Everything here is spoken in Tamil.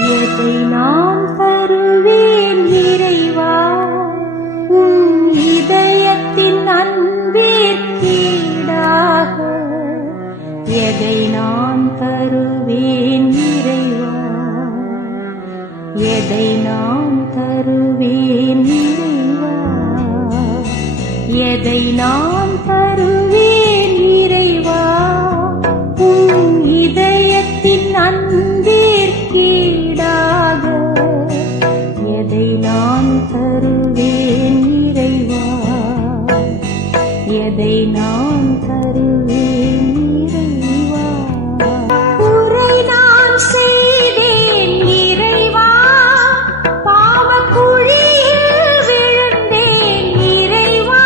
எதை நான் தருவேன் இறைவா. உன் இதயத்தின் அன்பிற்கீடாக எதை நான் தருவேன் இறைவா. எதை நான் தருவேன் இறைவா. எதை நான் எதை நான் தருவேன் இறைவா. உரை நான் செய்தேன் இறைவா. பாவக்குழியில் விழுந்தேன் இறைவா.